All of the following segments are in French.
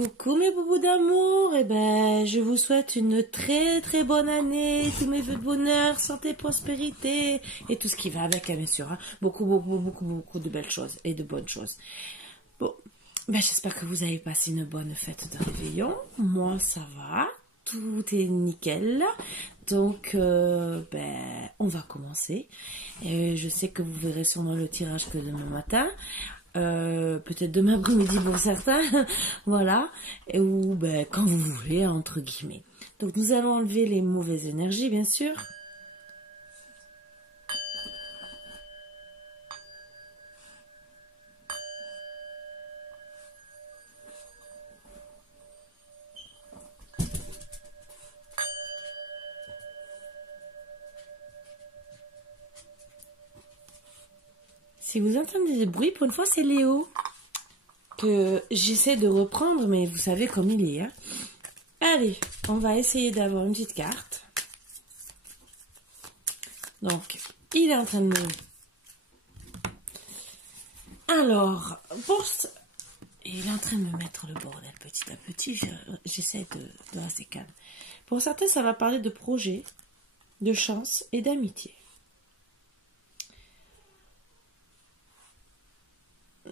Coucou mes boubous d'amour, et je vous souhaite une très très bonne année, tous mes vœux de bonheur, santé, prospérité et tout ce qui va avec, bien sûr, hein. Beaucoup de belles choses et de bonnes choses. Bon, j'espère que vous avez passé une bonne fête de réveillon. Moi ça va, tout est nickel. Donc on va commencer. Et je sais que vous verrez sûrement le tirage que demain matin. Peut-être demain après-midi pour certains, voilà, ou quand vous voulez, entre guillemets. Donc nous allons enlever les mauvaises énergies, bien sûr. Si vous entendez des bruits, pour une fois, c'est Léo que j'essaie de reprendre, mais vous savez comme il est, hein. Allez, on va essayer d'avoir une petite carte. Donc, il est en train de me... Alors, il est en train de me mettre le bordel petit à petit. J'essaie de rester calme. Pour certains, ça va parler de projet, de chance et d'amitié.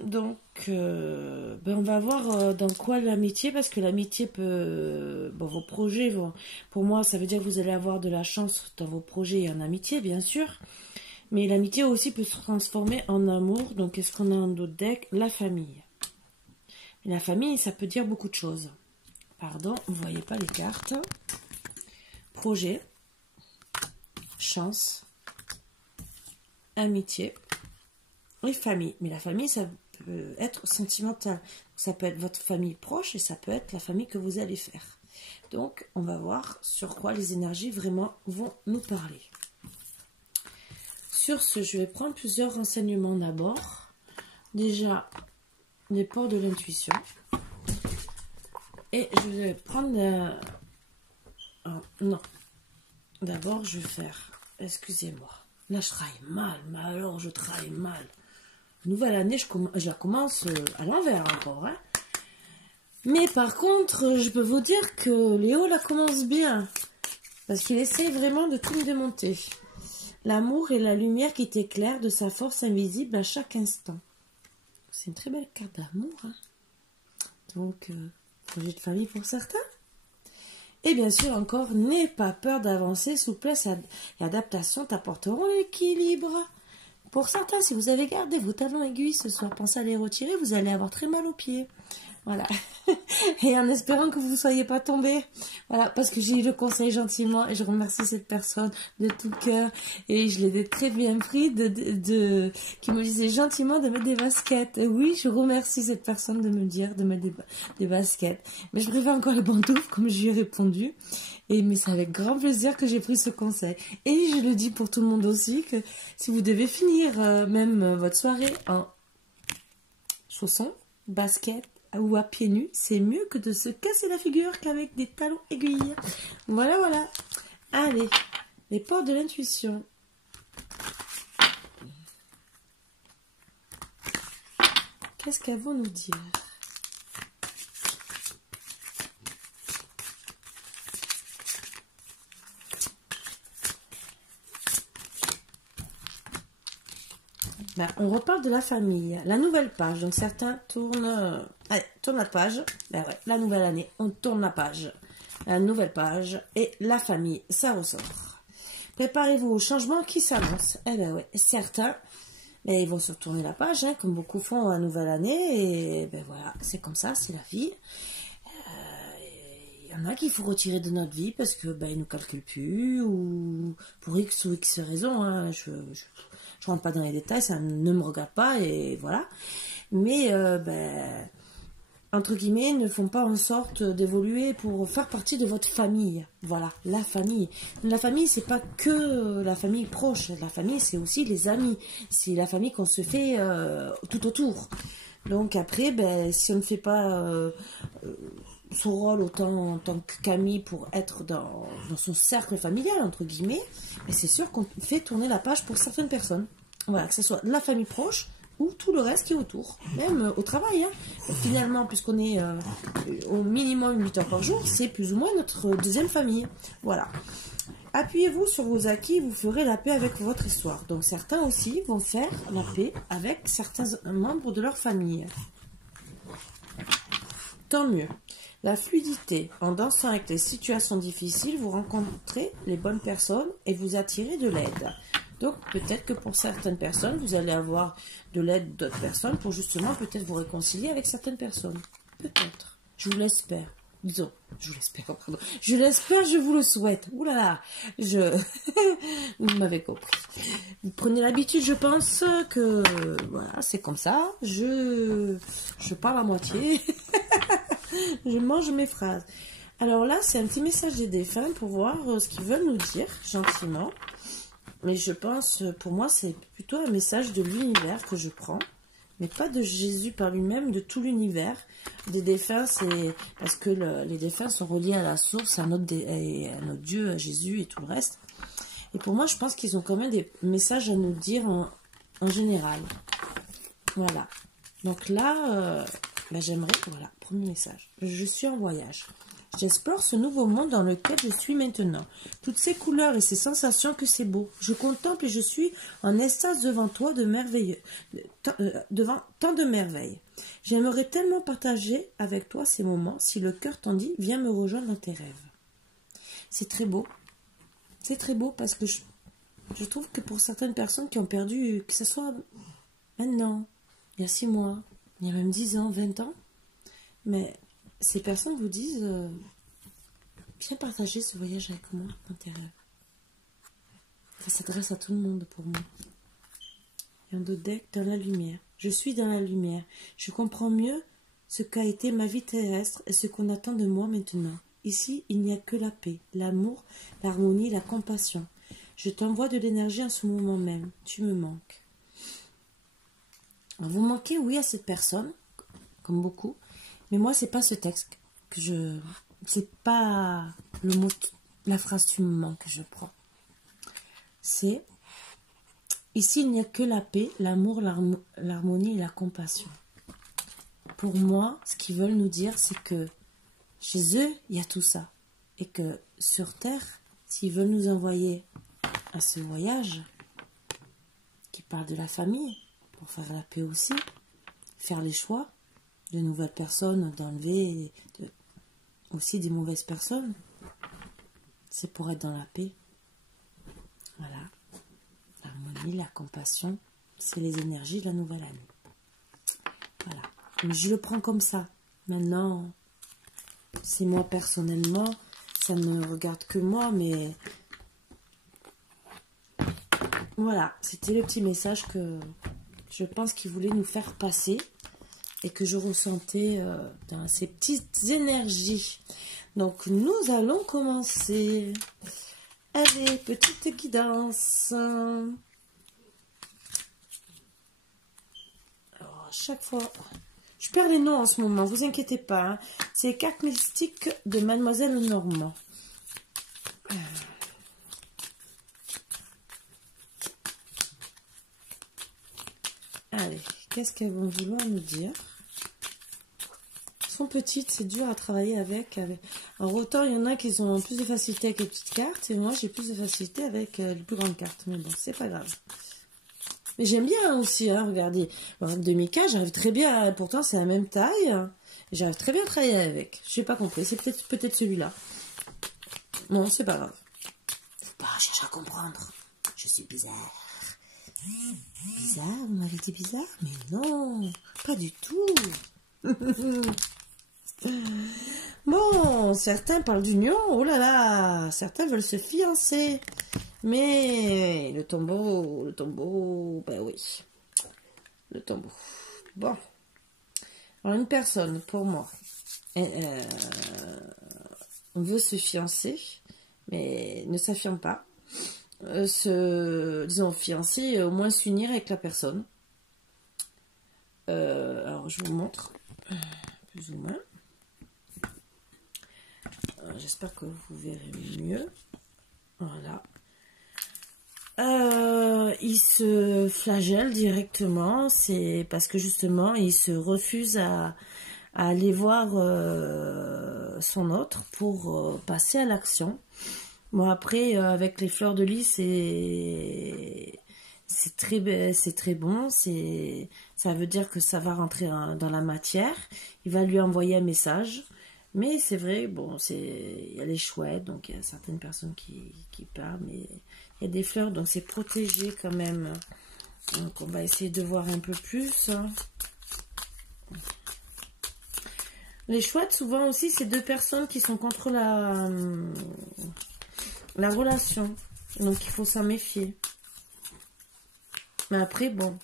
Donc, on va voir dans quoi l'amitié, parce que l'amitié peut... vos projets, pour moi, ça veut dire que vous allez avoir de la chance dans vos projets et en amitié, bien sûr. Mais l'amitié aussi peut se transformer en amour. Donc, qu'est-ce qu'on a en d'autres deck? La famille. Et la famille, ça peut dire beaucoup de choses. Pardon, vous ne voyez pas les cartes. Projet, chance, amitié et famille. Mais la famille, ça peut être sentimental. Ça peut être votre famille proche et ça peut être la famille que vous allez faire. Donc, on va voir sur quoi les énergies vraiment vont nous parler. Sur ce, je vais prendre plusieurs renseignements d'abord. Déjà, les ports de l'intuition. Et je vais prendre... non. D'abord, je vais faire... Excusez-moi. Là, je travaille mal. Mais alors, je travaille mal. Nouvelle année, je la commence à l'envers encore, hein. Mais par contre, je peux vous dire que Léo la commence bien. Parce qu'il essaie vraiment de tout me démonter. L'amour est la lumière qui t'éclaire de sa force invisible à chaque instant. C'est une très belle carte d'amour, hein. Donc, projet de famille pour certains. Et bien sûr, encore, n'aie pas peur d'avancer. Souplesse et adaptation t'apporteront l'équilibre. Pour certains, si vous avez gardé vos talons aiguilles ce soir, pensez à les retirer, vous allez avoir très mal aux pieds. Voilà. Et en espérant que vous ne soyez pas tombé. Voilà, parce que j'ai eu le conseil gentiment et je remercie cette personne de tout cœur. Et je l'ai très bien pris qui me disait gentiment de mettre des baskets. Et oui, je remercie cette personne de me dire de mettre des baskets. Mais je préfère encore les pantoufles, comme je lui ai répondu. Mais c'est avec grand plaisir que j'ai pris ce conseil. Et je le dis pour tout le monde aussi, que si vous devez finir même votre soirée en chaussons, baskets ou à pieds nus, c'est mieux que de se casser la figure qu'avec des talons aiguilles. Voilà, voilà. Allez, les portes de l'intuition. Qu'est-ce qu'elles vont nous dire ? On reparle de la famille, la nouvelle page. Donc certains tournent... allez, tourne la page. La nouvelle année, on tourne la page. La nouvelle page et la famille, ça ressort. Préparez-vous au changement qui s'annonce. Certains, ils vont se retourner la page, hein, comme beaucoup font à la nouvelle année. Et voilà, c'est comme ça, c'est la vie. Il y en a qu'il faut retirer de notre vie parce que ils nous calculent plus ou pour X ou X raisons, hein. Je rentre pas dans les détails, ça ne me regarde pas et voilà. Mais entre guillemets, ne font pas en sorte d'évoluer pour faire partie de votre famille. Voilà, la famille. La famille, c'est pas que la famille proche. La famille, c'est aussi les amis. C'est la famille qu'on se fait tout autour. Donc après, si on ne fait pas son rôle autant en tant que Camille pour être dans son cercle familial, entre guillemets, c'est sûr qu'on fait tourner la page pour certaines personnes. Voilà, que ce soit la famille proche, ou tout le reste qui est autour, même au travail. Hein. Finalement, puisqu'on est au minimum 8 heures par jour, c'est plus ou moins notre deuxième famille. Voilà. Appuyez-vous sur vos acquis, vous ferez la paix avec votre histoire. Donc certains aussi vont faire la paix avec certains membres de leur famille. Tant mieux. La fluidité, en dansant avec les situations difficiles, vous rencontrez les bonnes personnes et vous attirez de l'aide. Donc peut-être que pour certaines personnes, vous allez avoir de l'aide d'autres personnes pour justement peut-être vous réconcilier avec certaines personnes. Peut-être. Je vous l'espère. Disons, je vous l'espère, pardon. Je l'espère, je vous le souhaite. Ouh là là, vous m'avez compris. Vous prenez l'habitude, je pense que voilà, c'est comme ça. Je parle à moitié. Je mange mes phrases. Alors là, c'est un petit message des défunts pour voir ce qu'ils veulent nous dire, gentiment. Mais je pense, pour moi, c'est plutôt un message de l'univers que je prends. Mais pas de Jésus par lui-même, de tout l'univers. Des défunts, c'est parce que les défunts sont reliés à la source, à notre Dieu, à Jésus et tout le reste. Et pour moi, je pense qu'ils ont quand même des messages à nous dire en général. Voilà. Donc là, j'aimerais, voilà, premier message. Je suis en voyage. J'explore ce nouveau monde dans lequel je suis maintenant. Toutes ces couleurs et ces sensations que c'est beau. Je contemple et je suis en extase devant toi de merveilleux, devant tant de merveilles. J'aimerais tellement partager avec toi ces moments. Si le cœur t'en dit, viens me rejoindre dans tes rêves. C'est très beau. C'est très beau parce que je trouve que pour certaines personnes qui ont perdu, que ce soit maintenant, il y a 6 mois, il y a même 10 ans, 20 ans, mais ces personnes vous disent viens partager ce voyage avec moi dans tes rêves. Ça s'adresse à tout le monde pour moi. Et en d'autres decks, dans la lumière. Je suis dans la lumière. Je comprends mieux ce qu'a été ma vie terrestre et ce qu'on attend de moi maintenant. Ici, il n'y a que la paix, l'amour, l'harmonie, la compassion. Je t'envoie de l'énergie en ce moment même. Tu me manques. Alors, vous manquez, oui, à cette personne, comme beaucoup. Mais moi, c'est pas ce texte que je... C'est pas le mot, la phrase tu me manques que je prends. C'est... Ici, il n'y a que la paix, l'amour, l'harmonie et la compassion. Pour moi, ce qu'ils veulent nous dire, c'est que chez eux, il y a tout ça. Et que sur Terre, s'ils veulent nous envoyer à ce voyage, qui parle de la famille, pour faire la paix aussi, faire les choix, de nouvelles personnes, d'enlever aussi des mauvaises personnes. C'est pour être dans la paix. Voilà. L'harmonie, la compassion, c'est les énergies de la nouvelle année. Voilà. Mais je le prends comme ça. Maintenant, c'est moi personnellement, ça ne regarde que moi, mais voilà. C'était le petit message que je pense qu'il voulait nous faire passer. Et que je ressentais dans ces petites énergies. Donc, nous allons commencer. Allez, petite guidance. Alors, à chaque fois... Je perds les noms en ce moment, vous inquiétez pas. Hein. C'est les cartes mystiques de Mademoiselle Normand. Allez, qu'est-ce qu'elles vont vouloir nous dire? Elles sont petites, c'est dur à travailler avec. Alors autant il y en a qui ont plus de facilité avec les petites cartes, et moi j'ai plus de facilité avec les plus grandes cartes. Mais bon, c'est pas grave. Mais j'aime bien aussi, hein, regardez. Avec demi-cas, j'arrive très bien, pourtant c'est la même taille. J'arrive très bien à travailler avec. Je n'ai pas compris, c'est peut-être celui-là. Non, c'est pas grave. Faut pas chercher à comprendre. Je suis bizarre. Bizarre, vous m'avez dit bizarre? Mais non, pas du tout. Bon, certains parlent d'union, oh là là, certains veulent se fiancer. Mais le tombeau, ben oui, le tombeau. Bon, alors une personne, pour moi, on veut se fiancer, mais ne s'affirme pas. Disons, fiancer, au moins s'unir avec la personne. Alors, je vous montre, plus ou moins. J'espère que vous verrez mieux. Voilà. Il se flagelle directement, c'est parce que justement il se refuse à aller voir son autre pour passer à l'action. Bon après avec les fleurs de lys c'est très bon, ça veut dire que ça va rentrer dans la matière. Il va lui envoyer un message. Mais c'est vrai, bon, il y a les chouettes, donc il y a certaines personnes qui parlent, mais il y a des fleurs, donc c'est protégé quand même. Donc on va essayer de voir un peu plus. Les chouettes, souvent aussi, c'est deux personnes qui sont contre la relation. Donc il faut s'en méfier. Mais après, bon.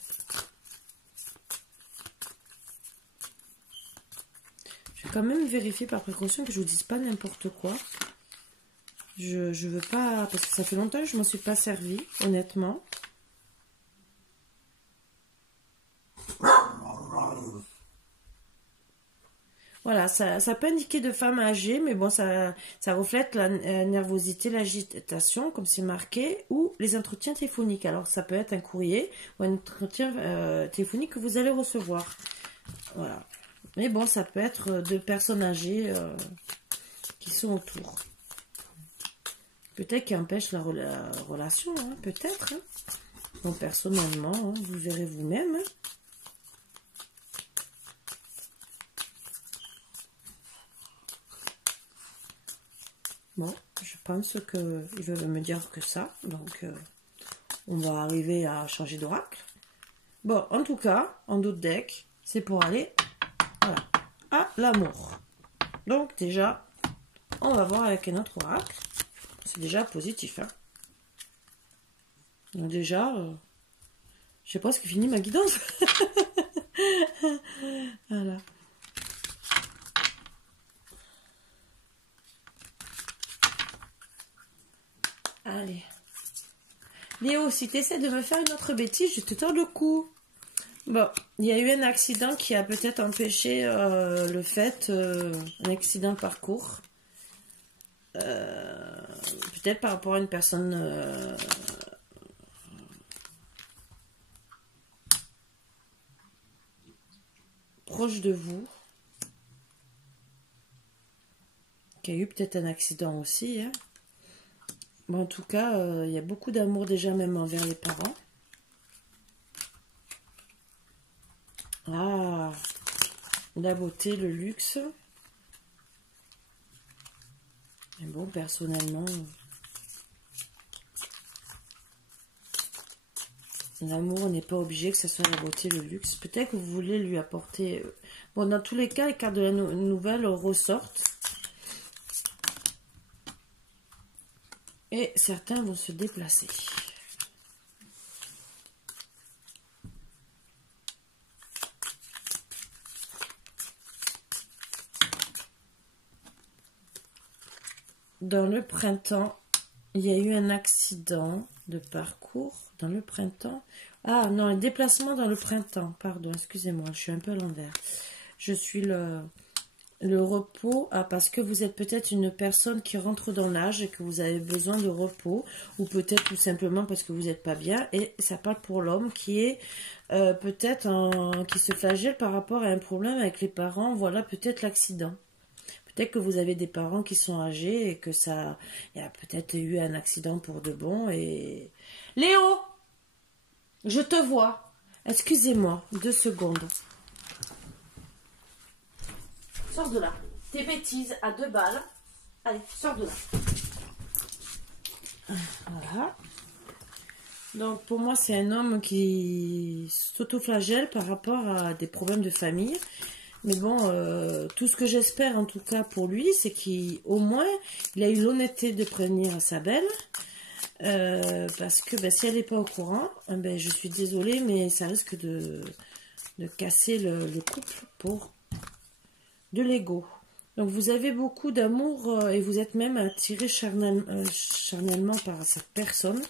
Quand même vérifier par précaution que je vous dise pas n'importe quoi. Je veux pas, parce que ça fait longtemps que je m'en suis pas servi, honnêtement. Voilà, ça peut indiquer de femmes âgées, mais bon, ça reflète la nervosité, l'agitation, comme c'est marqué, ou les entretiens téléphoniques. Alors, ça peut être un courrier ou un entretien téléphonique que vous allez recevoir. Voilà. Mais bon, ça peut être deux personnes âgées qui sont autour. Peut-être qui empêchent la relation, hein, peut-être. Hein. Bon, personnellement, hein, vous verrez vous-même. Hein. Bon, je pense qu'ils veulent me dire que ça. Donc, on va arriver à changer d'oracle. Bon, en tout cas, en d'autres decks, c'est pour aller... Voilà, à l'amour. Donc déjà, on va voir avec un autre oracle. C'est déjà positif. Hein. Donc déjà, je sais pas ce qui finit ma guidance. Voilà. Allez. Léo, si tu essaies de me faire une autre bêtise, je te tords le cou. Bon, il y a eu un accident qui a peut-être empêché le fait, un accident de parcours. Peut-être par rapport à une personne proche de vous. Qui a eu peut-être un accident aussi. Hein. Bon, en tout cas, il y a beaucoup d'amour déjà même envers les parents. Ah, la beauté, le luxe. Mais bon, personnellement, l'amour n'est pas obligé que ce soit la beauté, le luxe. Peut-être que vous voulez lui apporter... Bon, dans tous les cas, les cartes de la nouvelle ressortent. Et certains vont se déplacer. Dans le printemps, il y a eu un accident de parcours. Dans le printemps. Ah non, un déplacement dans le printemps. Pardon, excusez-moi, je suis un peu à l'envers. Je suis le repos. Ah, parce que vous êtes peut-être une personne qui rentre dans l'âge et que vous avez besoin de repos. Ou peut-être tout simplement parce que vous n'êtes pas bien. Et ça parle pour l'homme qui est peut-être qui se flagelle par rapport à un problème avec les parents. Voilà peut-être l'accident. Peut-être que vous avez des parents qui sont âgés et que ça... Il y a peut-être eu un accident pour de bon et... Léo, je te vois. Excusez-moi, 2 secondes. Sors de là. Tes bêtises à 2 balles. Allez, sors de là. Voilà. Donc pour moi, c'est un homme qui s'autoflagelle par rapport à des problèmes de famille. Mais bon, tout ce que j'espère en tout cas pour lui, c'est qu'au moins, il a eu l'honnêteté de prévenir sa belle. Parce que si elle n'est pas au courant, je suis désolée, mais ça risque de casser le couple pour de l'ego. Donc vous avez beaucoup d'amour et vous êtes même attiré charnellement par cette personne.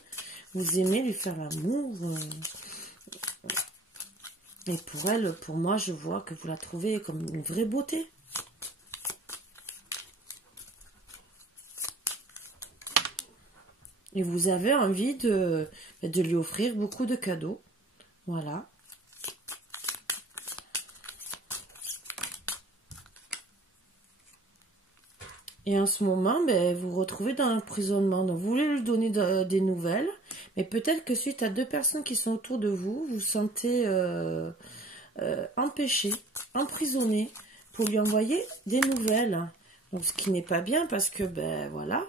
Vous aimez lui faire l'amour. Et pour elle, pour moi, je vois que vous la trouvez comme une vraie beauté. Et vous avez envie de lui offrir beaucoup de cadeaux. Voilà. Et en ce moment, ben, vous vous retrouvez dans l'emprisonnement. Donc, vous voulez lui donner des nouvelles. Mais peut-être que suite à 2 personnes qui sont autour de vous, vous vous sentez empêché, emprisonné pour lui envoyer des nouvelles. Donc, ce qui n'est pas bien parce que, ben voilà,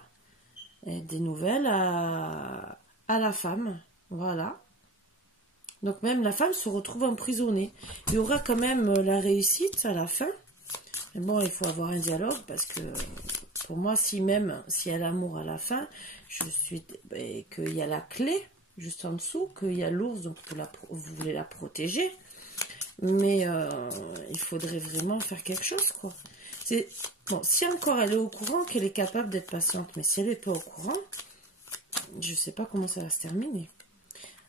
des nouvelles à la femme. Voilà. Donc, même la femme se retrouve emprisonnée. Il y aura quand même la réussite à la fin. Mais bon, il faut avoir un dialogue parce que, pour moi, s'il y a l'amour à la fin, qu'il y a la clé juste en dessous, qu'il y a l'ours, donc vous voulez la protéger. Mais il faudrait vraiment faire quelque chose, quoi. Bon, si encore elle est au courant qu'elle est capable d'être patiente, mais si elle n'est pas au courant, je ne sais pas comment ça va se terminer.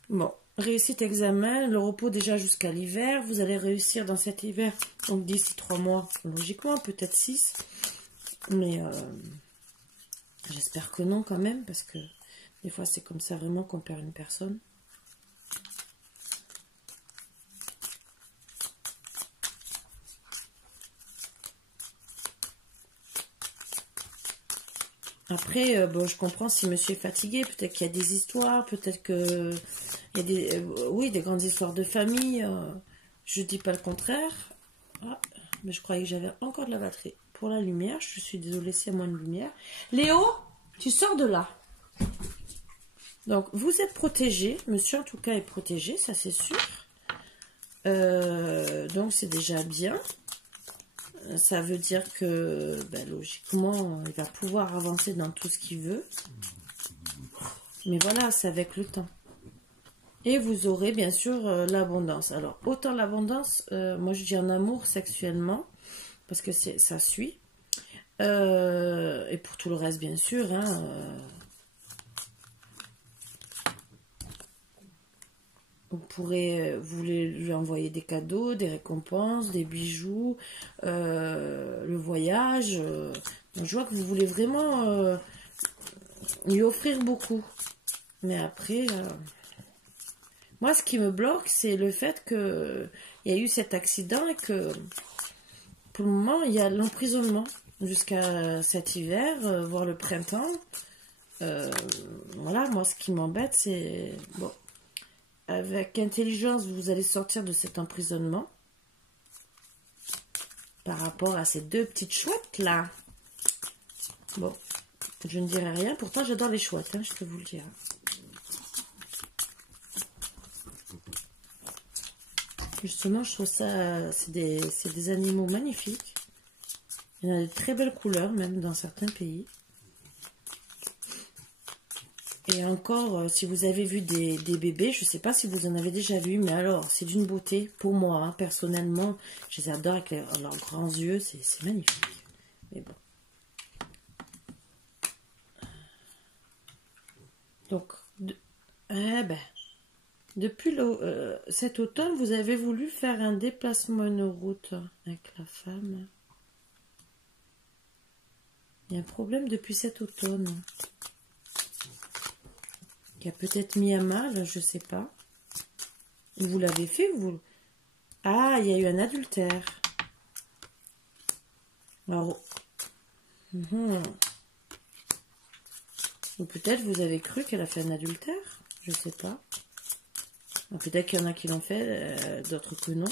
Bon, réussite examen, le repos déjà jusqu'à l'hiver. Vous allez réussir dans cet hiver, donc d'ici 3 mois, logiquement, peut-être 6. Mais j'espère que non quand même, parce que des fois c'est comme ça vraiment qu'on perd une personne. Après, bon, je comprends si monsieur est fatigué, peut-être qu'il y a des histoires, peut-être que il y a des grandes histoires de famille. Je dis pas le contraire. Ah, mais je croyais que j'avais encore de la batterie pour la lumière. Je suis désolée s'il y a moins de lumière. Léo, tu sors de là. Donc, vous êtes protégé. Monsieur, en tout cas, est protégé, ça c'est sûr. Donc, c'est déjà bien. Ça veut dire que, ben, logiquement, il va pouvoir avancer dans tout ce qu'il veut. Mais voilà, c'est avec le temps. Et vous aurez, bien sûr, l'abondance. Alors, autant l'abondance, moi je dis en amour sexuellement, parce que ça suit. Et pour tout le reste, bien sûr, hein, vous voulez lui envoyer des cadeaux, des récompenses, des bijoux, le voyage. Je vois que vous voulez vraiment lui offrir beaucoup. Mais après, moi, ce qui me bloque, c'est le fait qu'il y a eu cet accident et que, pour le moment, il y a l'emprisonnement jusqu'à cet hiver, voire le printemps. Voilà, moi, ce qui m'embête, c'est... Bon, avec intelligence, vous allez sortir de cet emprisonnement par rapport à ces 2 petites chouettes là. Bon, je ne dirai rien. Pourtant, j'adore les chouettes, hein, je peux vous le dire. Justement, je trouve ça... C'est des animaux magnifiques. Il y en a de très belles couleurs, même dans certains pays. Et encore, si vous avez vu des bébés, je ne sais pas si vous en avez déjà vu, mais alors, c'est d'une beauté, pour moi, hein, personnellement. Je les adore avec leurs grands yeux, c'est magnifique. Mais bon. Donc, depuis cet automne, vous avez voulu faire un déplacement, une route avec la femme. Il y a un problème depuis cet automne. Qui a peut-être mis à mal, je sais pas. Vous l'avez fait, vous? Ah, il y a eu un adultère. Alors, ou peut-être vous avez cru qu'elle a fait un adultère, je sais pas. Peut-être qu'il y en a qui l'ont fait, d'autres que non.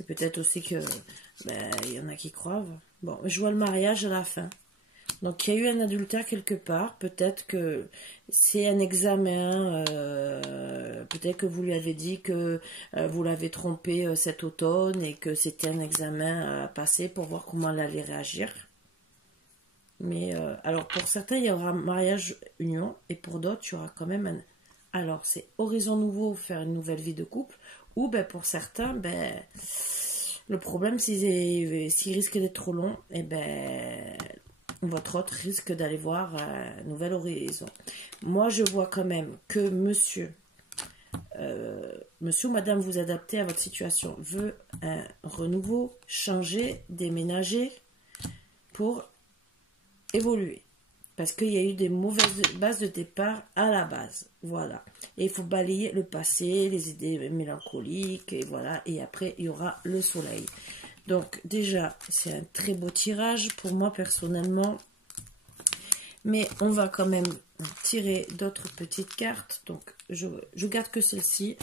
Et peut-être aussi que il y en a qui croient. Bon, je vois le mariage à la fin. Donc, il y a eu un adultère quelque part. Peut-être que c'est un examen. Peut-être que vous lui avez dit que vous l'avez trompé cet automne et que c'était un examen à passer pour voir comment elle allait réagir. Mais, alors, pour certains, il y aura mariage-union. Et pour d'autres, il y aura quand même un... Alors, c'est horizon nouveau, faire une nouvelle vie de couple. Ou, pour certains, le problème, s'il risque d'être trop long, votre autre risque d'aller voir un nouvel horizon. Moi, je vois quand même que monsieur ou madame, vous adaptez à votre situation, veut un renouveau, changer, déménager pour évoluer. Parce qu'il y a eu des mauvaises bases de départ à la base. Voilà. Et il faut balayer le passé, les idées mélancoliques, et voilà. Et après, il y aura le soleil. Donc, déjà, c'est un très beau tirage pour moi, personnellement. Mais on va quand même tirer d'autres petites cartes. Donc, je garde que celle-ci.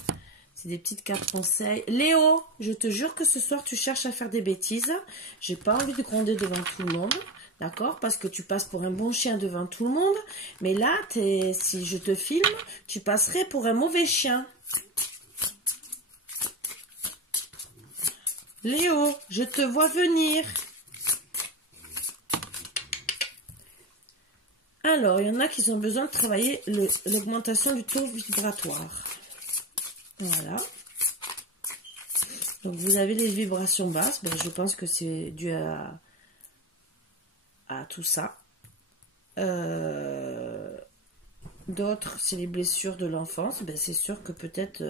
C'est des petites cartes conseils. Léo, je te jure que ce soir, tu cherches à faire des bêtises. J'ai pas envie de gronder devant tout le monde. D'accord? Parce que tu passes pour un bon chien devant tout le monde. Mais là, si je te filme, tu passerais pour un mauvais chien. Léo, je te vois venir. Alors, il y en a qui ont besoin de travailler l'augmentation du taux vibratoire. Voilà. Donc, vous avez les vibrations basses. Ben, je pense que c'est dû à tout ça. D'autres, c'est les blessures de l'enfance. Ben, c'est sûr que peut-être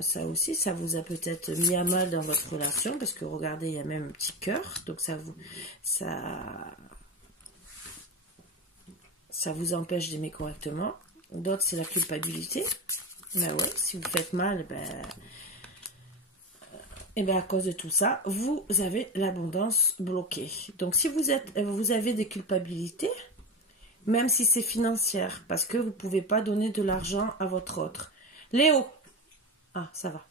ça aussi, ça vous a peut-être mis à mal dans votre relation. Parce que regardez, il y a même un petit cœur. Donc, ça vous empêche d'aimer correctement. D'autres, c'est la culpabilité. Ben ouais, si vous faites mal, et bien à cause de tout ça, vous avez l'abondance bloquée. Donc si vous avez des culpabilités, même si c'est financière, parce que vous ne pouvez pas donner de l'argent à votre autre. Léo, ah ça va.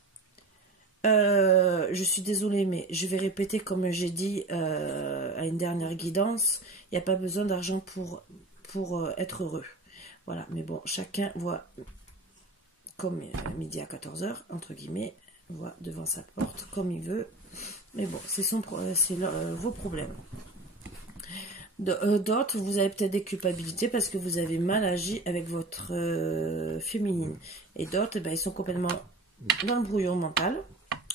Je suis désolée, mais je vais répéter comme j'ai dit à une dernière guidance, il n'y a pas besoin d'argent pour être heureux. Voilà, mais bon, chacun voit comme midi à 14h, entre guillemets, voit devant sa porte comme il veut. Mais bon, c'est vos problèmes. D'autres, vous avez peut-être des culpabilités parce que vous avez mal agi avec votre féminine. Et d'autres, ils sont complètement dans le brouillon mental.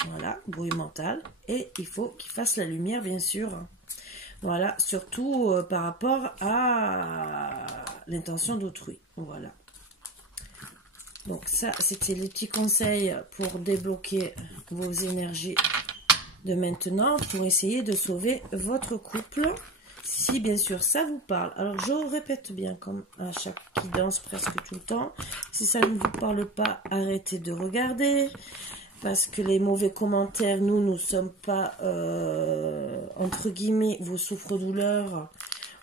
Voilà, brouillon mental. Et il faut qu'ils fassent la lumière, bien sûr. Voilà, surtout par rapport à l'intention d'autrui. Voilà. Donc ça, c'était les petits conseils pour débloquer vos énergies de maintenant, pour essayer de sauver votre couple, si bien sûr ça vous parle. Alors je répète bien, comme à chaque guidance presque tout le temps, si ça ne vous parle pas, arrêtez de regarder, parce que les mauvais commentaires, nous ne sommes pas, entre guillemets, vos souffres-douleurs.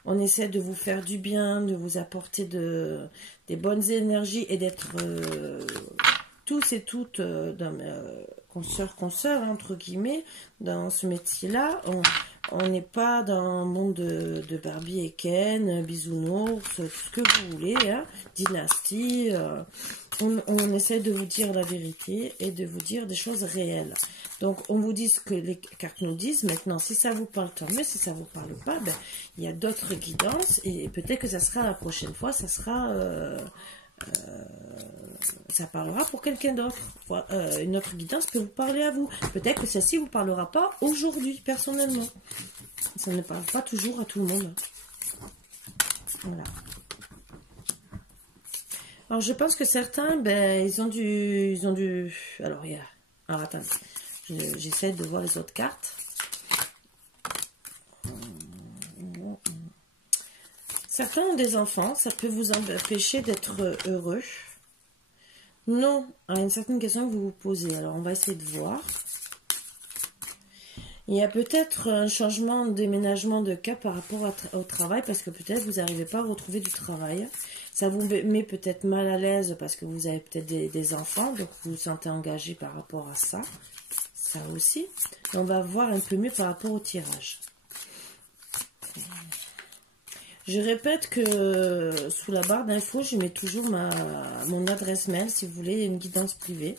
On essaie de vous faire du bien, de vous apporter des bonnes énergies et d'être tous et toutes consoeurs, entre guillemets, dans ce métier-là. On n'est pas dans un monde de Barbie et Ken, bisounours, tout ce que vous voulez, hein, dynastie. On essaie de vous dire la vérité et de vous dire des choses réelles. Donc, on vous dit ce que les cartes nous disent. Maintenant, si ça vous parle, tant mieux. Si ça vous parle pas, il y a d'autres guidances. Et peut-être que ça sera la prochaine fois, ça parlera pour quelqu'un d'autre. Une autre guidance peut vous parler à vous. Peut-être que celle-ci ne vous parlera pas aujourd'hui, personnellement. Ça ne parle pas toujours à tout le monde. Voilà. Alors, je pense que certains, ils ont dû... Alors, il y a... Alors, attendez. J'essaie de voir les autres cartes. Certains ont des enfants. Ça peut vous empêcher d'être heureux. Non, à une certaine question que vous vous posez. Alors, on va essayer de voir. Il y a peut-être un changement de déménagement de cap par rapport au travail, parce que peut-être vous n'arrivez pas à retrouver du travail. Ça vous met peut-être mal à l'aise parce que vous avez peut-être des enfants, donc vous vous sentez engagé par rapport à ça. Ça aussi. Et on va voir un peu mieux par rapport au tirage. Je répète que sous la barre d'infos, je mets toujours mon adresse mail si vous voulez une guidance privée.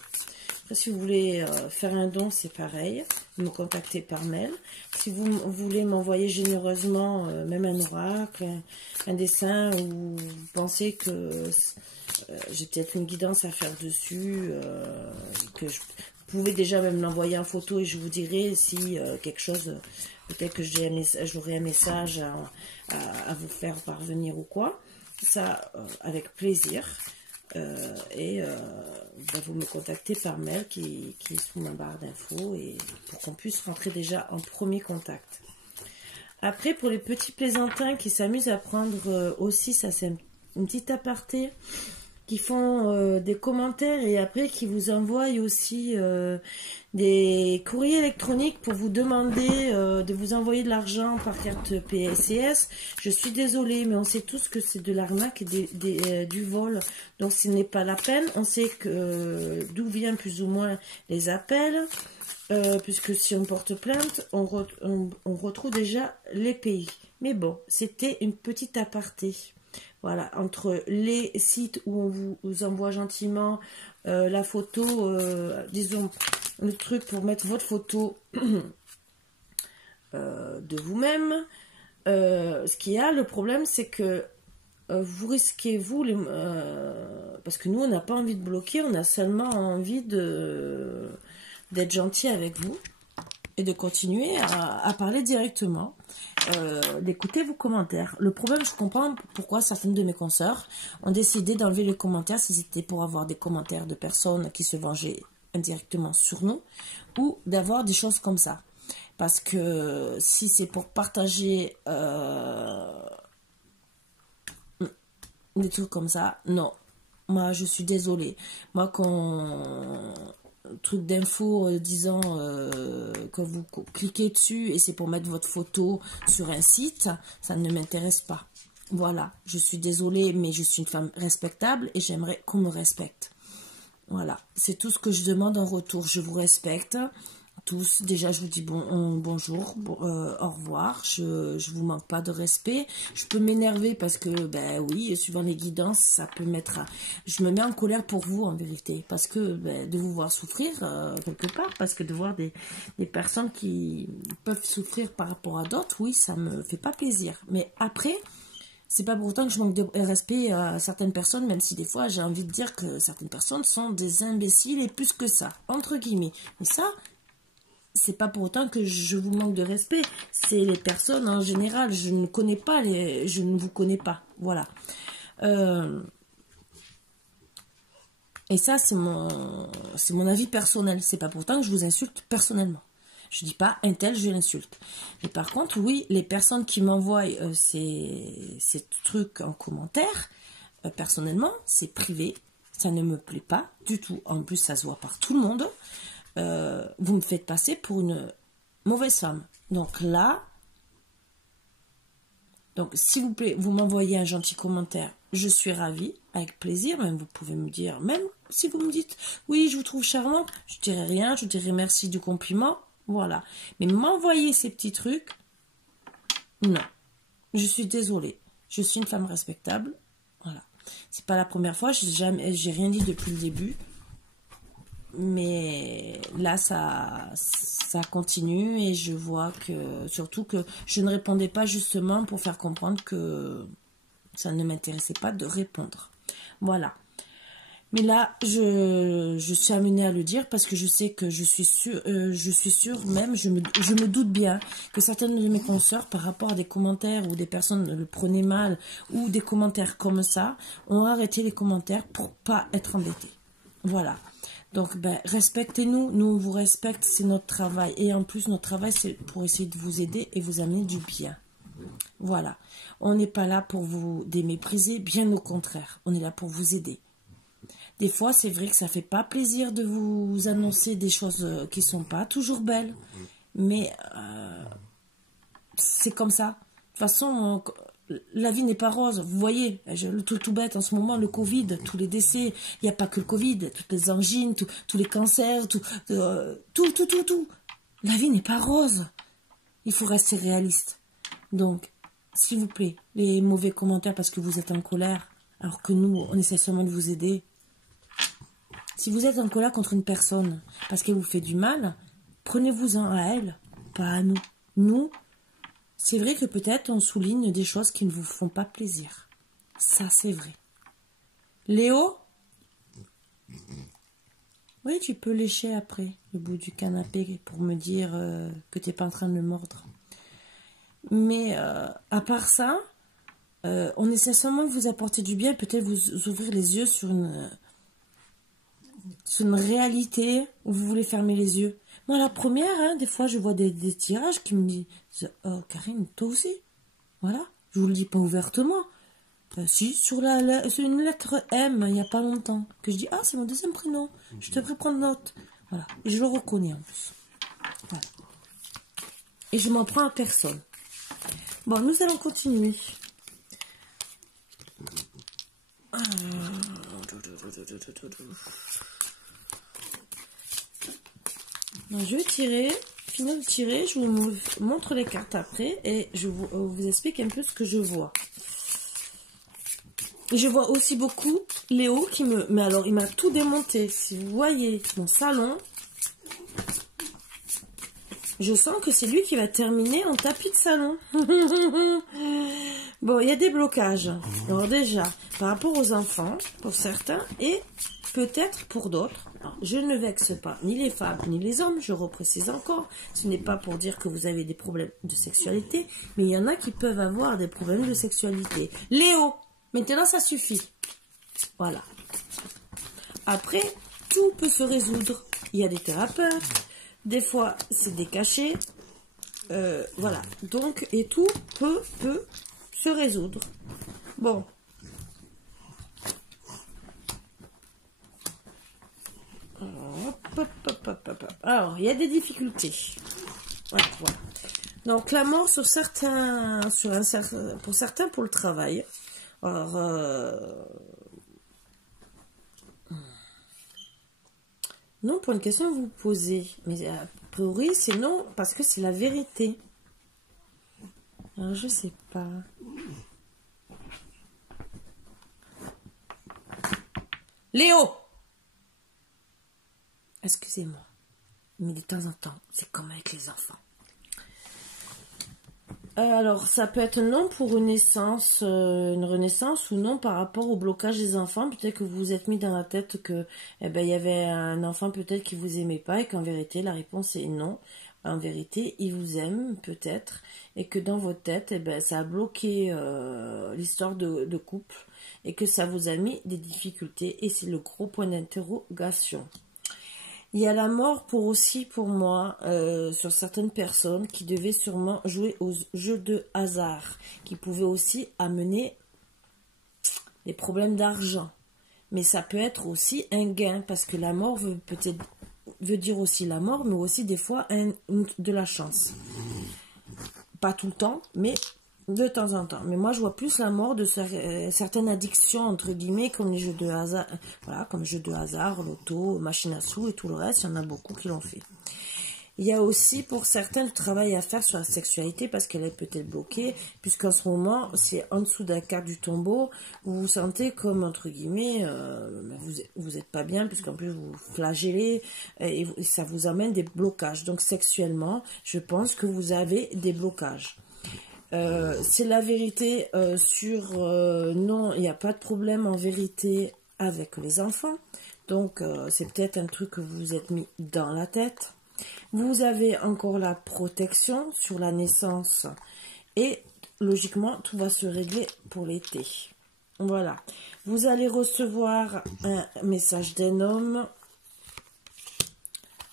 Après, si vous voulez faire un don, c'est pareil. Vous me contactez par mail. Si vous voulez m'envoyer généreusement, même un oracle, un dessin, ou vous pensez que j'ai peut-être une guidance à faire dessus, que vous pouvez déjà même l'envoyer en photo et je vous dirai si quelque chose, peut-être que j'aurai un message à vous faire parvenir ou quoi. Ça, avec plaisir. Vous me contactez par mail qui est sous ma barre d'infos et pour qu'on puisse rentrer déjà en premier contact. Après, pour les petits plaisantins qui s'amusent à prendre aussi, ça c'est une petite aparté, qui font des commentaires et après qui vous envoient aussi des courriers électroniques pour vous demander de vous envoyer de l'argent par carte PSCS. Je suis désolée, mais on sait tous que c'est de l'arnaque et du vol. Donc ce n'est pas la peine. On sait que d'où viennent plus ou moins les appels. Puisque si on porte plainte, on retrouve déjà les pays. Mais bon, c'était une petite aparté. Voilà, entre les sites où on vous envoie gentiment la photo, disons, le truc pour mettre votre photo de vous-même. Ce qu'il y a, le problème, c'est que vous risquez, vous, parce que nous, on n'a pas envie de bloquer, on a seulement envie d'être gentil avec vous et de continuer à parler directement, d'écouter vos commentaires. Le problème, je comprends pourquoi certaines de mes consoeurs ont décidé d'enlever les commentaires si c'était pour avoir des commentaires de personnes qui se vengeaient indirectement sur nous ou d'avoir des choses comme ça. Parce que si c'est pour partager des trucs comme ça, non. Moi, je suis désolée. Moi, quand truc d'info disant que vous cliquez dessus et c'est pour mettre votre photo sur un site, ça ne m'intéresse pas. Voilà, je suis désolée, mais je suis une femme respectable et j'aimerais qu'on me respecte. Voilà, c'est tout ce que je demande en retour. Je vous respecte tous. Déjà, je vous dis bonjour, au revoir. Je vous manque pas de respect. Je peux m'énerver parce que, ben oui, suivant les guidances, ça peut mettre... Je me mets en colère pour vous, en vérité. Parce que de vous voir souffrir, quelque part, parce que de voir des personnes qui peuvent souffrir par rapport à d'autres, oui, ça me fait pas plaisir. Mais après... C'est pas pour autant que je manque de respect à certaines personnes, même si des fois j'ai envie de dire que certaines personnes sont des imbéciles et plus que ça, entre guillemets. Mais ça, c'est pas pour autant que je vous manque de respect. C'est les personnes en général. Je ne connais pas je ne vous connais pas. Voilà. Et ça, c'est mon avis personnel. C'est pas pour autant que je vous insulte personnellement. Je dis pas un tel, je l'insulte. Mais par contre, oui, les personnes qui m'envoient ces trucs en commentaire, personnellement, c'est privé. Ça ne me plaît pas du tout. En plus, ça se voit par tout le monde. Vous me faites passer pour une mauvaise femme. Donc là, s'il vous plaît, vous m'envoyez un gentil commentaire. Je suis ravie, avec plaisir. Même vous pouvez me dire, même si vous me dites, oui, je vous trouve charmante, je dirai rien, je dirai merci du compliment. Voilà. Mais m'envoyer ces petits trucs, non. Je suis désolée. Je suis une femme respectable. Voilà. C'est pas la première fois. J'ai rien dit depuis le début. Mais là, ça continue et je vois que, surtout que je ne répondais pas justement pour faire comprendre que ça ne m'intéressait pas de répondre. Voilà. Mais là, je suis amenée à le dire parce que je sais que je suis sûre même, je me doute bien que certaines de mes consoeurs, par rapport à des commentaires où des personnes le prenaient mal ou des commentaires comme ça, ont arrêté les commentaires pour pas être embêtés. Voilà. Donc, respectez-nous, nous on vous respecte, c'est notre travail. Et en plus, notre travail, c'est pour essayer de vous aider et vous amener du bien. Voilà. On n'est pas là pour vous démépriser, bien au contraire. On est là pour vous aider. Des fois, c'est vrai que ça fait pas plaisir de vous annoncer des choses qui sont pas toujours belles. Mais c'est comme ça. De toute façon, la vie n'est pas rose. Vous voyez, le truc tout bête en ce moment, le Covid, tous les décès. Il n'y a pas que le Covid, toutes les angines, tous les cancers, tout. La vie n'est pas rose. Il faut rester réaliste. Donc, s'il vous plaît, les mauvais commentaires parce que vous êtes en colère, alors que nous, on essaie seulement de vous aider. Si vous êtes en colère contre une personne parce qu'elle vous fait du mal, prenez-vous-en à elle, pas à nous. Nous, c'est vrai que peut-être on souligne des choses qui ne vous font pas plaisir. Ça, c'est vrai. Léo? Oui, tu peux lécher après le bout du canapé pour me dire que tu n'es pas en train de me mordre. Mais à part ça, on essaie seulement de vous apporter du bien, peut-être vous ouvrir les yeux sur une réalité où vous voulez fermer les yeux. Moi, la première, hein, des fois, je vois des tirages qui me disent oh, Karine, toi aussi. Voilà. Je vous le dis pas ouvertement. Si, sur une lettre M, il n'y a pas longtemps, que je dis ah, c'est mon deuxième prénom. Je devrais prendre note. Voilà. Et je le reconnais en plus. Voilà. Et je m'en prends à personne. Bon, nous allons continuer. Donc, je vais tirer, finir de tirer, je vous montre les cartes après et je vous explique un peu ce que je vois. Et je vois aussi beaucoup Léo qui me... Mais alors, il m'a tout démonté. Si vous voyez mon salon, je sens que c'est lui qui va terminer en tapis de salon. Bon, il y a des blocages. Alors déjà, par rapport aux enfants, pour certains, et peut-être pour d'autres. Je ne vexe pas ni les femmes ni les hommes, je reprécise encore. Ce n'est pas pour dire que vous avez des problèmes de sexualité, mais il y en a qui peuvent avoir des problèmes de sexualité. Léo, maintenant ça suffit. Voilà. Après, tout peut se résoudre. Il y a des thérapeutes, des fois c'est des cachets. Voilà. Donc, et tout peut se résoudre. Bon. Alors, il y a des difficultés. Voilà, voilà. Donc, la mort pour certains, pour le travail. Alors, non, pour une question que vous posez. Mais a priori, c'est non, parce que c'est la vérité. Alors, je sais pas. Léo! Excusez-moi, mais de temps en temps, c'est comme avec les enfants. Alors, ça peut être non pour une naissance, une renaissance, ou non par rapport au blocage des enfants. Peut-être que vous vous êtes mis dans la tête que, il y avait un enfant peut-être qui vous aimait pas et qu'en vérité, la réponse est non. En vérité, il vous aime peut-être et que dans votre tête, ça a bloqué l'histoire de couple et que ça vous a mis des difficultés et c'est le gros point d'interrogation. Il y a la mort pour moi, sur certaines personnes qui devaient sûrement jouer aux jeux de hasard, qui pouvaient aussi amener des problèmes d'argent. Mais ça peut être aussi un gain, parce que la mort veut dire aussi la mort, mais aussi des fois de la chance. Pas tout le temps, mais de temps en temps. Mais moi, je vois plus la mort de certaines addictions, entre guillemets, comme les jeux de hasard, voilà, comme jeux de hasard, loto, machine à sous et tout le reste, il y en a beaucoup qui l'ont fait. Il y a aussi pour certains le travail à faire sur la sexualité parce qu'elle est peut-être bloquée, puisqu'en ce moment, c'est en dessous d'un quart du tombeau, vous vous sentez comme, entre guillemets, vous n'êtes pas bien, puisqu'en plus vous flagellez, et ça vous amène des blocages. Donc sexuellement, je pense que vous avez des blocages. C'est la vérité sur non, il n'y a pas de problème en vérité avec les enfants. Donc c'est peut-être un truc que vous vous êtes mis dans la tête. Vous avez encore la protection sur la naissance et logiquement tout va se régler pour l'été. Voilà. Vous allez recevoir un message d'un homme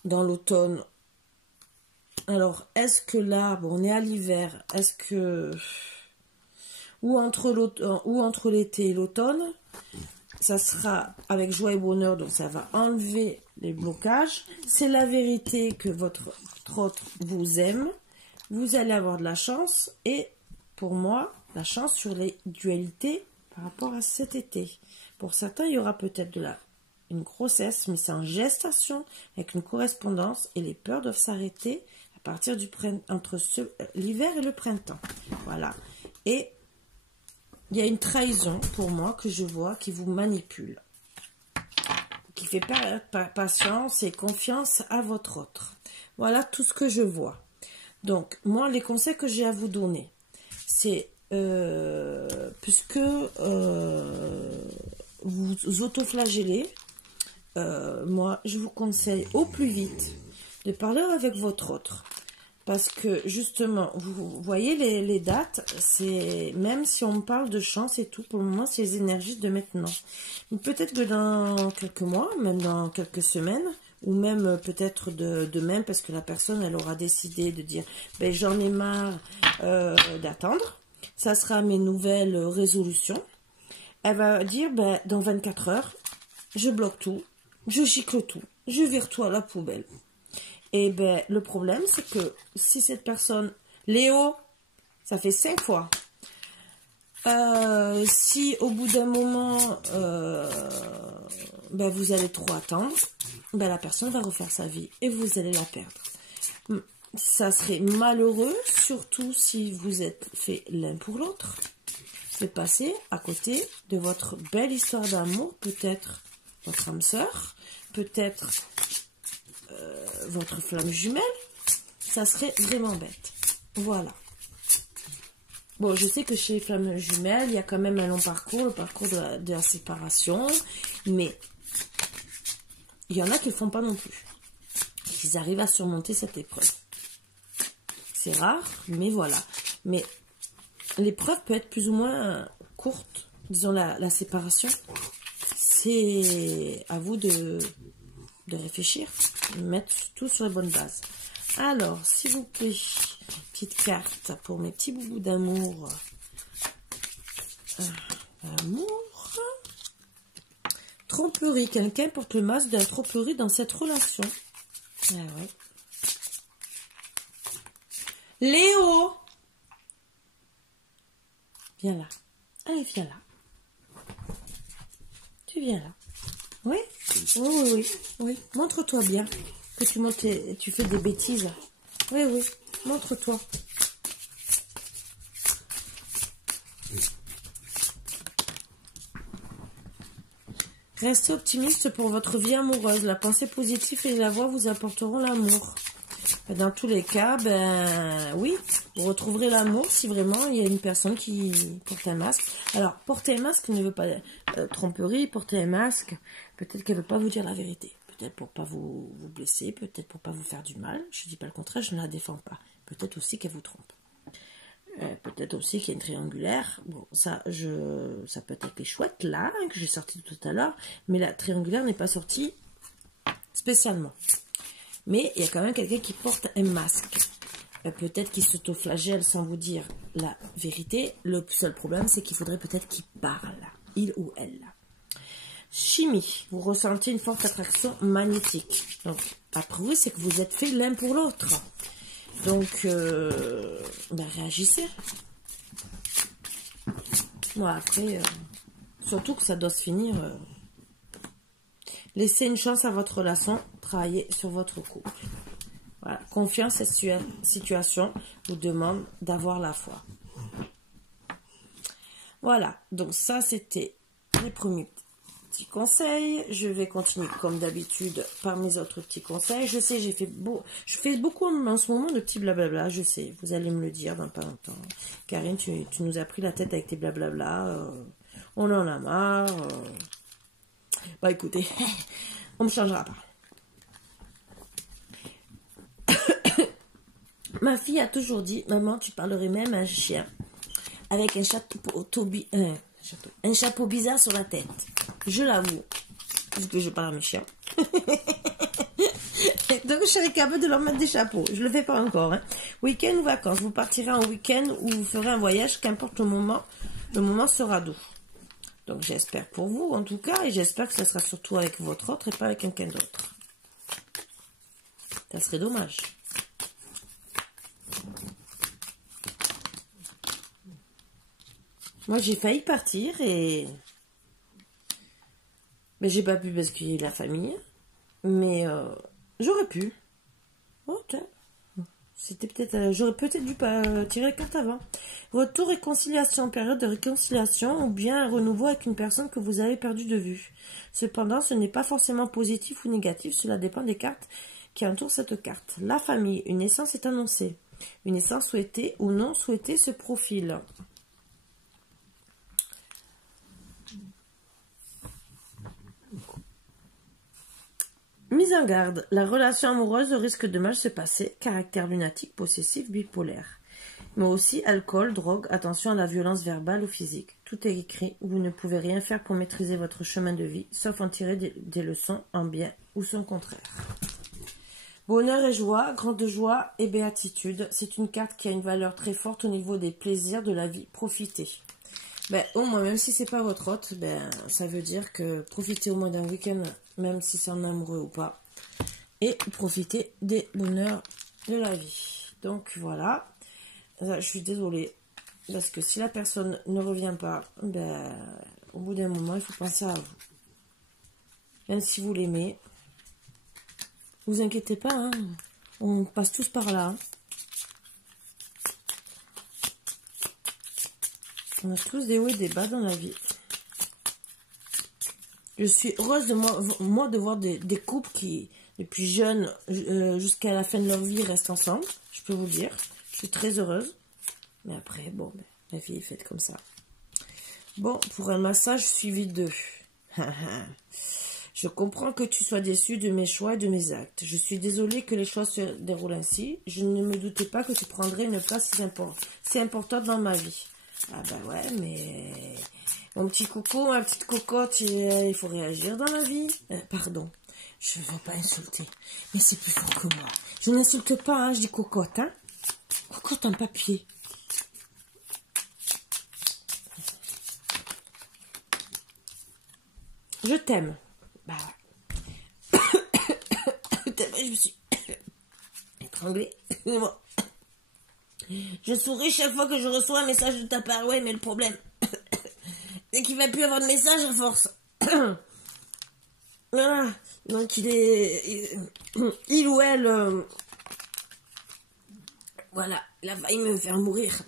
dans l'automne. Alors, est-ce que là, bon, on est à l'hiver, est-ce que... Ou entre l'été et l'automne, ça sera avec joie et bonheur, donc ça va enlever les blocages. C'est la vérité que votre autre vous aime. Vous allez avoir de la chance. Et pour moi, la chance sur les dualités par rapport à cet été. Pour certains, il y aura peut-être une grossesse, mais c'est en gestation, avec une correspondance. Et les peurs doivent s'arrêter à partir du entre l'hiver et le printemps. Voilà. Et il y a une trahison pour moi que je vois qui vous manipule, qui fait patience et confiance à votre autre. Voilà tout ce que je vois. Donc, moi, les conseils que j'ai à vous donner, c'est, puisque vous autoflagellez, moi, je vous conseille au plus vite de parler avec votre autre. Parce que, justement, vous voyez les dates, c'est même si on parle de chance et tout, pour le moment, c'est les énergies de maintenant. Peut-être que dans quelques mois, même dans quelques semaines, ou même peut-être demain, parce que la personne, elle aura décidé de dire, ben, j'en ai marre d'attendre, ça sera mes nouvelles résolutions. Elle va dire, ben, dans 24 heures, je bloque tout, je gicle tout, je vire tout à la poubelle. Et ben, le problème, c'est que si cette personne, Léo, ça fait 5 fois, si au bout d'un moment, ben, vous allez trop attendre, ben, la personne va refaire sa vie et vous allez la perdre. Ça serait malheureux, surtout si vous êtes fait l'un pour l'autre, de passer à côté de votre belle histoire d'amour, peut-être votre âme sœur, peut-être votre flamme jumelle. Ça serait vraiment bête. Voilà. Bon, je sais que chez les flammes jumelles, il y a quand même un long parcours, le parcours de la séparation, mais il y en a qui ne le font pas non plus. Ils arrivent à surmonter cette épreuve. C'est rare, mais voilà. Mais l'épreuve peut être plus ou moins courte, disons la séparation. C'est à vous de réfléchir, de mettre tout sur les bonnes bases. Alors, s'il vous plaît, petite carte pour mes petits boubous d'amour. Amour. Tromperie. Quelqu'un porte le masque de la tromperie dans cette relation. Ah ouais. Léo. Viens là. Allez, viens là. Tu viens là. Oui? Oui. Montre-toi bien. Que tu fais des bêtises. Oui. Montre-toi. Restez optimiste pour votre vie amoureuse. La pensée positive et la voix vous apporteront l'amour. Dans tous les cas, ben oui, vous retrouverez l'amour si vraiment il y a une personne qui porte un masque. Alors, porter un masque ne veut pas tromperie, porter un masque, peut-être qu'elle ne veut pas vous dire la vérité. Peut-être pour pas vous blesser, peut-être pour pas vous faire du mal. Je dis pas le contraire, je ne la défends pas. Peut-être aussi qu'elle vous trompe. Peut-être aussi qu'il y a une triangulaire. Bon, ça peut être les chouettes là, que j'ai sorti tout à l'heure, mais la triangulaire n'est pas sortie spécialement. Mais il y a quand même quelqu'un qui porte un masque. Peut-être qu'il s'autoflagelle sans vous dire la vérité. Le seul problème, c'est qu'il faudrait peut-être qu'il parle, il ou elle. Chimie, vous ressentez une forte attraction magnétique. Donc, après oui, c'est que vous êtes fait l'un pour l'autre. Donc, réagissez. Bon, après, surtout que ça doit se finir. Laissez une chance à votre relation, travaillez sur votre couple. Voilà. Confiance, cette situation vous demande d'avoir la foi. Voilà, donc ça c'était les premiers petits conseils. Je vais continuer comme d'habitude par mes autres petits conseils. Je sais, je fais beaucoup en ce moment de petits blablabla, je sais, vous allez me le dire dans pas longtemps. Karine, tu nous as pris la tête avec tes blablabla, on en a marre. Bah écoutez, on ne me changera pas. Ma fille a toujours dit, maman, tu parlerais même à un chien avec un chapeau bizarre sur la tête. Je l'avoue, parce que je parle à mes chiens. Donc je serais capable de leur mettre des chapeaux. Je le fais pas encore. Week-end ou vacances, vous partirez en week-end ou vous ferez un voyage, qu'importe le moment sera doux. Donc j'espère pour vous en tout cas, et j'espère que ça sera surtout avec votre autre et pas avec quelqu'un d'autre. Ça serait dommage. Moi j'ai failli partir mais j'ai pas pu parce qu'il y a la famille. Mais j'aurais pu. Oh, c'était peut-être. J'aurais peut-être dû tirer la carte avant. Retour réconciliation, période de réconciliation ou bien un renouveau avec une personne que vous avez perdu de vue. Cependant, ce n'est pas forcément positif ou négatif, cela dépend des cartes qui entourent cette carte. La famille, une naissance est annoncée. Une naissance souhaitée ou non souhaitée se profile. Mise en garde, la relation amoureuse risque de mal se passer, caractère lunatique, possessif, bipolaire. mais aussi alcool, drogue, attention à la violence verbale ou physique. Tout est écrit, vous ne pouvez rien faire pour maîtriser votre chemin de vie, sauf en tirer des leçons en bien ou son contraire. Bonheur et joie, grande joie et béatitude, c'est une carte qui a une valeur très forte au niveau des plaisirs de la vie. Profitez. Ben, au moins, même si c'est pas votre hôte, ben, ça veut dire que profitez au moins d'un week-end, même si c'est en amoureux ou pas. Et profitez des bonheurs de la vie. Donc voilà, je suis désolée, parce que si la personne ne revient pas, ben, au bout d'un moment, il faut penser à vous. Même si vous l'aimez, vous inquiétez pas, hein, on passe tous par là. Hein. On a tous des hauts et des bas dans la vie. Je suis heureuse de moi de voir des couples qui, depuis jeunes jusqu'à la fin de leur vie, restent ensemble. Je peux vous le dire. Je suis très heureuse. Mais après, bon, ben, la vie est faite comme ça. Bon, pour un massage suivi de... Je comprends que tu sois déçu de mes choix et de mes actes. Je suis désolée que les choses se déroulent ainsi. Je ne me doutais pas que tu prendrais une place si importante dans ma vie. Ah bah ouais, mais... Mon petit coco, ma petite cocotte, il faut réagir dans la vie. Pardon, je ne veux pas insulter, mais c'est plus fort que moi. Je n'insulte pas, hein, je dis cocotte, hein. Cocotte en papier. Je t'aime. Bah je me suis étranglée. Je souris chaque fois que je reçois un message de ta part. Ouais, mais le problème, c'est qu'il ne va plus avoir de message à force. Voilà. Donc il ou elle, voilà, la failli me faire mourir.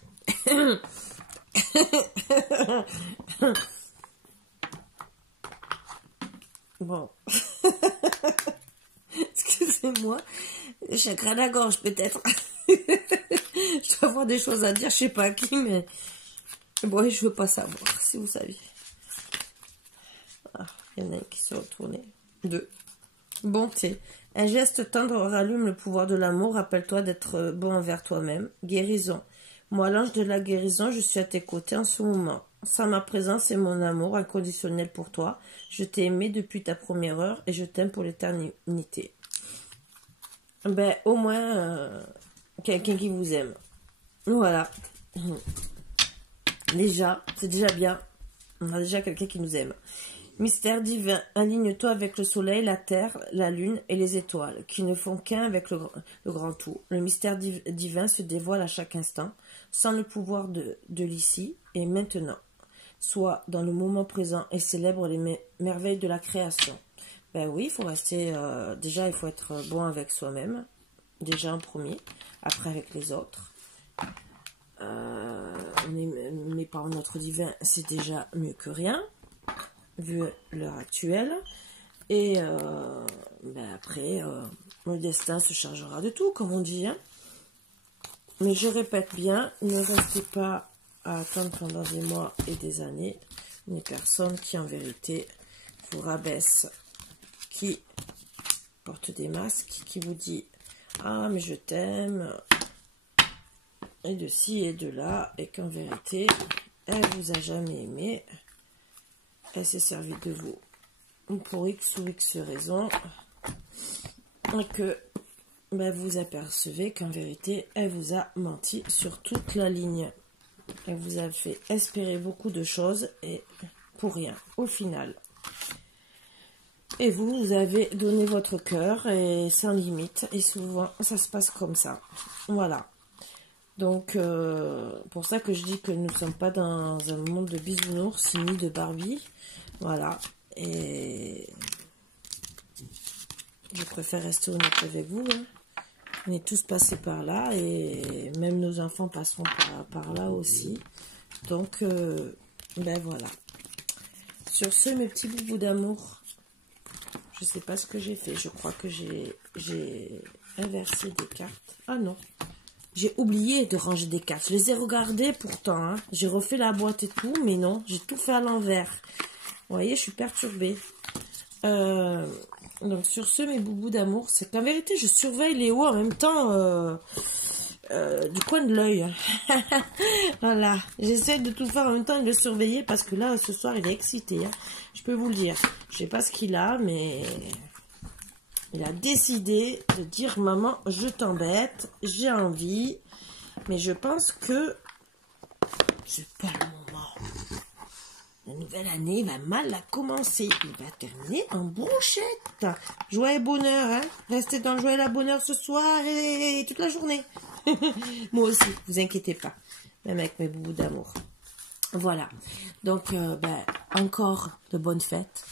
Bon. Excusez-moi. Chakra à la gorge, peut-être. Je dois avoir des choses à dire, je sais pas à qui, mais... Bon, je veux pas savoir, si vous saviez. Ah, il y en a un qui se retournait. 2. Bonté. Un geste tendre rallume le pouvoir de l'amour. Rappelle-toi d'être bon envers toi-même. Guérison. Moi, l'ange de la guérison, je suis à tes côtés en ce moment. Sans ma présence et mon amour inconditionnel pour toi, je t'ai aimé depuis ta première heure et je t'aime pour l'éternité. Ben, au moins, quelqu'un qui vous aime. Voilà. Déjà, c'est déjà bien. On a déjà quelqu'un qui nous aime. Mystère divin, aligne-toi avec le soleil, la terre, la lune et les étoiles, qui ne font qu'un avec le grand tout. Le mystère divin se dévoile à chaque instant, sans le pouvoir de l'ici et maintenant. Sois dans le moment présent et célèbre les merveilles de la création. Ben oui, il faut rester... déjà, il faut être bon avec soi-même, déjà en premier, après avec les autres. Mais par notre divin, c'est déjà mieux que rien, vu l'heure actuelle. Et ben après, le destin se chargera de tout, comme on dit. Hein. Mais je répète bien, ne restez pas à attendre pendant des mois et des années une personne qui, en vérité, vous rabaisse, qui porte des masques, qui vous dit « Ah, mais je t'aime » et de ci et de là, et qu'en vérité, elle vous a jamais aimé, elle s'est servie de vous pour X ou X raison, et que ben, vous apercevez qu'en vérité, elle vous a menti sur toute la ligne. Elle vous a fait espérer beaucoup de choses, et pour rien, au final. Et vous avez donné votre cœur, et sans limite, et souvent, ça se passe comme ça. Voilà. Donc, pour ça que je dis que nous ne sommes pas dans un monde de bisounours ni de Barbie. Voilà. Et je préfère rester honnête avec vous. Hein. On est tous passés par là et même nos enfants passeront par là aussi. Donc, ben voilà. Sur ce, mes petits boubous d'amour, je ne sais pas ce que j'ai fait. Je crois que j'ai inversé des cartes. Ah non. J'ai oublié de ranger des cartes. Je les ai regardées pourtant. Hein. J'ai refait la boîte et tout, mais non, j'ai tout fait à l'envers. Vous voyez, je suis perturbée. Donc sur ce, mes boubous d'amour, c'est qu'en vérité, je surveille Léo en même temps. du coin de l'œil. Voilà, j'essaie de tout faire en même temps et de le surveiller parce que là, ce soir, il est excité. Hein. Je peux vous le dire. Je sais pas ce qu'il a, mais il a décidé de dire, maman, je t'embête, j'ai envie, mais je pense que c'est pas le moment. La nouvelle année va mal la commencer. Il va terminer en brochette. Joie et bonheur, hein. Restez dans le joie et la bonheur ce soir et toute la journée. Moi aussi, vous inquiétez pas. Même avec mes boubous d'amour. Voilà. Donc, encore de bonnes fêtes.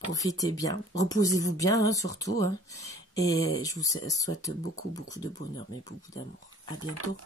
Profitez bien. Reposez-vous bien, hein, surtout. Hein. Et je vous souhaite beaucoup, beaucoup de bonheur, mes boubous d'amour. À bientôt.